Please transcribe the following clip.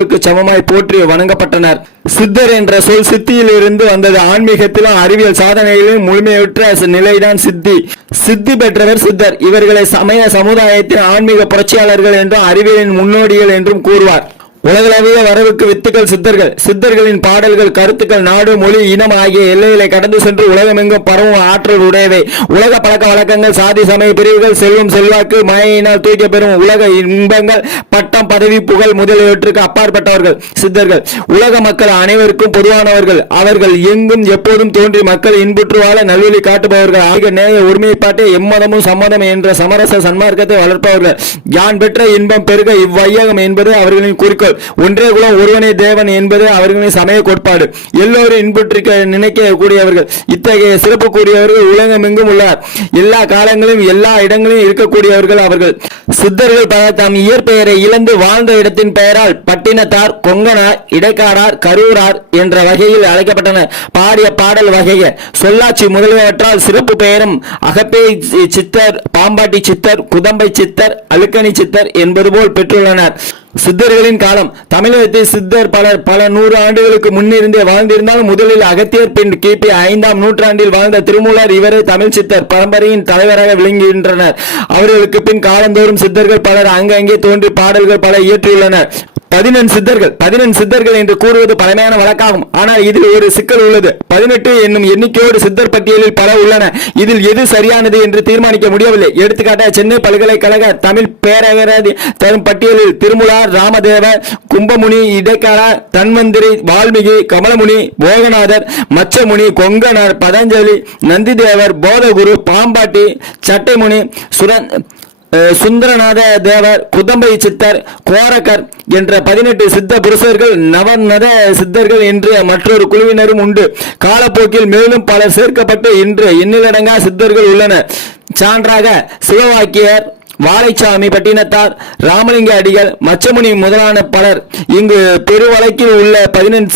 சமமாய் போற்றி வணங்கப்பட்டனர். சித்தர் என்ற சொல் சித்தியில் இருந்து வந்தது. ஆன்மீகத்திலும் அறிவியல் சாதனைகளிலும் முழுமையுற்ற நிலைதான் சித்தி. சித்தி பெற்றவர் சித்தர். இவர்களை சமய சமுதாயத்தின் ஆன்மீக புரட்சியாளர்கள் என்றும் அறிவியலின் முன்னோடிகள் என்றும் கூறுவார். உலகளவிய வரவுக்கு வித்துக்கள் சித்தர்கள். சித்தர்களின் பாடல்கள், கருத்துக்கள் நாடு, மொழி, இனம் ஆகிய எல்லைகளை கடந்து சென்று உலகமெங்கும் பரவும் ஆற்றல் உடையவை. உலக பழக்க வழக்கங்கள், சாதி சமய பிரிவுகள், செல்வம் செல்வாக்கு, மாயினால் தூக்க பெறும் உலக இன்பங்கள், பட்டம் பதவி புகழ் முதலியவற்றுக்கு அப்பாற்பட்டவர்கள் சித்தர்கள். உலக மக்கள் அனைவருக்கும் பொதுவானவர்கள். அவர்கள் எங்கும் எப்போதும் தோன்றி மக்கள் இன்புற்று வாழ நல்வழி காட்டுபவர்கள். ஆகிய நேய ஒருமைப்பாட்டை எம்மதமும் சம்மதம் என்ற சமரச சன்மார்க்கத்தை வளர்ப்பவர்கள். யான் பெற்ற இன்பம் பெருக இவ்வையகம் என்பது அவர்களின் குறிக்கோள். ஒன்றே குலம் ஒருவனே தேவன் என்பது அவர்களின் சமய கோட்பாடு. எல்லோரும் இன்புற்றிக்க நினைக்க கூடியவர்கள். இத்தகைய சிறப்பு கூடியவர்கள் உலகமெங்கும் உள்ளார். எல்லா காலங்களிலும் எல்லா இடங்களிலும் இருக்கக்கூடியவர்கள் அவர்கள். சித்தர்கள் பல தம் இயற்பெயரை இழந்து வாழ்ந்த இடத்தின் பெயரால் பட்டினத்தார், கொங்கனார், இடைக்காடார், கரூரார் என்ற வகையில் அழைக்கப்பட்டனர். பாடிய பாடல் வகைகள் சொல்லாட்சி முதலியவற்றால் சிறப்பு பெயரும் அகப்பே சித்தர், பாம்பாட்டி சித்தர், குதம்பை சித்தர், அழுக்கணி சித்தர் என்பது போல் பெற்றுள்ளனர். சித்தர்களின் காலம். தமிழகத்தில் சித்தர் பல நூறு ஆண்டுகளுக்கு முன்னிருந்தே வாழ்ந்திருந்தாலும் முதலில் அகத்தியர், பின் கிபி 5ஆம் நூற்றாண்டில் வாழ்ந்த திருமூலர் இவரே தமிழ் சித்தர் பரம்பரையின் தலைவராக விளங்குகின்றனர். அவர்களுக்கு பின் காலந்தோறும் சித்தர்கள் பலர் அங்கங்கே தோன்றி பாடல்கள் பல இயற்றியுள்ளனர். 11 சித்தர்கள் என்று கூறுவது பழமையான வழக்காகும். ஆனால் இதில் ஒரு சிக்கல் உள்ளது. 18 என்னும் எண்ணிக்கையோடு சித்தர் பட்டியலில் பல உள்ளன. இதில் எது சரியானது என்று தீர்மானிக்க முடியவில்லை. எடுத்துக்காட்டாக சென்னை பல்கலைக்கழக தமிழ் பேரகராதி தரும் பட்டியலில் திருமுலார், ராமதேவர், கும்பமுனி, இடைக்காடா, தன்வந்திரி, வால்மீகி, கமலமுனி, போகநாதர், மச்சமுனி, கொங்கணர், பதஞ்சலி, நந்திதேவர், போதகுரு, பாம்பாட்டி, சட்டைமுனி, சுந்தரநாத தேவர், குதம்பை சித்தர், கோரக்கர் என்ற 18 சித்த புருஷர்கள், நவநத சித்தர்கள் என்று மற்றொரு குழுவினரும் உண்டு. காலப்போக்கில் மேலும் பலர் சேர்க்கப்பட்டு இன்று எண்ணிலடங்கா சித்தர்கள் உள்ளனர். சான்றாக சிவவாக்கியர், வாழைச்சாமி பட்டினத்தார், ராமலிங்க அடிகள், மச்சமுனி முதலான பலர். இங்கு பெருவழக்கில் உள்ள 18